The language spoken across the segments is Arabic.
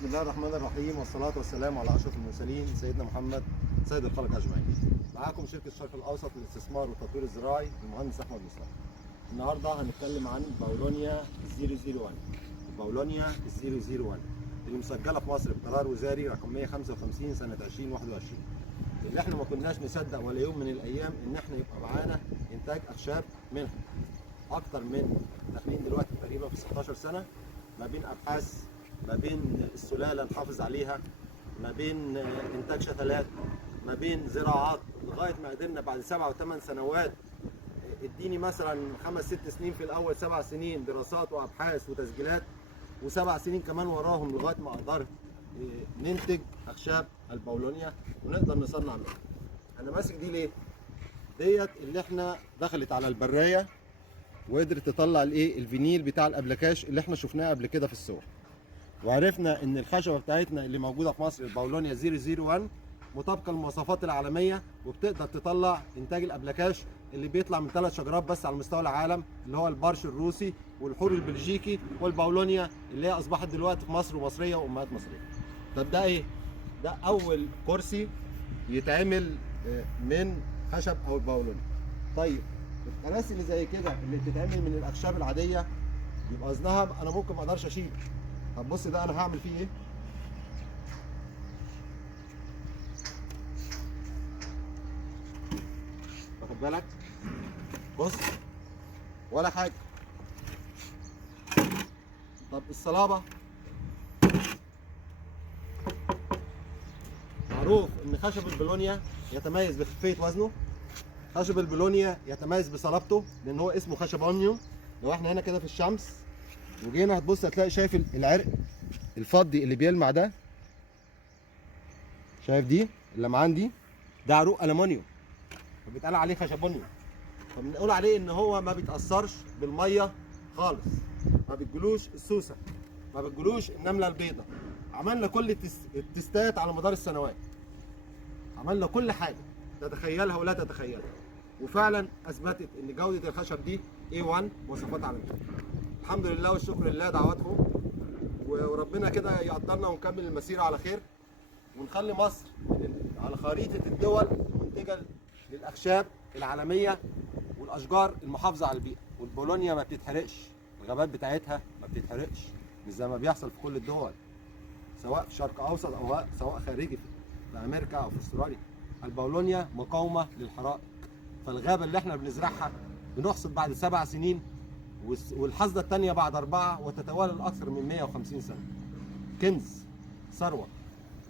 بسم الله الرحمن الرحيم، والصلاة والسلام على أشرف المرسلين سيدنا محمد سيد الخلق أجمعين. معاكم شركة الشرق الأوسط للاستثمار والتطوير الزراعي المهندس أحمد مصطفى. النهارده هنتكلم عن باولونيا 001. باولونيا 001 اللي مسجلة في مصر بقرار وزاري رقم 155 سنة 2021، اللي احنا ما كناش نصدق ولا يوم من الأيام إن احنا يبقى معانا إنتاج أخشاب منها. أكتر من داخلين دلوقتي تقريبا في 16 سنة، ما بين أبحاث، ما بين السلالة نحافظ عليها، ما بين إنتاج شتلات، ما بين زراعات، لغاية ما قدرنا بعد 7 و8 سنوات. اديني مثلا 5 6 سنين في الأول، 7 سنين دراسات وأبحاث وتسجيلات، و7 سنين كمان وراهم لغاية ما قدرت ننتج أخشاب الباولونيا ونقدر نصنع منها. أنا ماسك دي ليه؟ ديت اللي احنا دخلت على البراية وقدرت تطلع الايه الفينيل بتاع الابلكاش اللي احنا شفناه قبل كده في الصور، وعرفنا ان الخشبه بتاعتنا اللي موجوده في مصر الباولونيا 001 مطابقه للمواصفات العالميه، وبتقدر تطلع انتاج الابلكاش اللي بيطلع من 3 شجرات بس على مستوى العالم، اللي هو البرش الروسي والحور البلجيكي والباولونيا اللي هي اصبحت دلوقتي في مصر ومصريه وامهات مصريه. طب ده ايه؟ ده اول كرسي يتعمل من خشب او الباولونيا. طيب الكراسي اللي زي كده اللي بتتعمل من الاخشاب العاديه يبقى وزنها انا ممكن ما اقدرش اشيل. طب بص ده انا هعمل فيه ايه؟ واخد بالك؟ بص ولا حاجه. طب الصلابه، معروف ان خشب البولونيا يتميز بخفيه وزنه، خشب البولونيا يتميز بصلابته لان هو اسمه خشب اونيوم. لو احنا هنا كده في الشمس وجينا هتبص هتلاقي شايف العرق الفضي اللي بيلمع ده، شايف دي اللمعان دي؟ ده عروق المونيوم، فبيتقال عليه خشبونيوم، فبنقول عليه ان هو ما بيتاثرش بالميه خالص، ما بتجلوش السوسه، ما بتجلوش النمله البيضاء. عملنا كل التستات على مدار السنوات، عملنا كل حاجه تتخيلها ولا تتخيلها، وفعلا اثبتت ان جوده الخشب دي A1 مواصفات عالميه. الحمد لله والشكر لله، دعواتكم وربنا كده يقدرنا ونكمل المسيره على خير، ونخلي مصر على خريطه الدول المنتجه للاخشاب العالميه والاشجار المحافظه على البيئه. والبولونيا ما بتتحرقش، الغابات بتاعتها ما بتتحرقش مش زي ما بيحصل في كل الدول، سواء في الشرق الاوسط او سواء خارجي في امريكا او في استراليا. البولونيا مقاومه للحرائق، فالغابه اللي احنا بنزرعها بنحصد بعد 7 سنين، والحصده الثانيه بعد 4، وتتوالى لاكثر من 150 سنه. كنز، ثروه.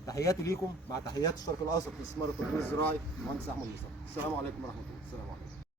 تحياتي ليكم مع تحيات الشرق الاوسط للاستثمار والتطوير الزراعي المهندس احمد مصطفى. السلام عليكم ورحمه الله. السلام عليكم.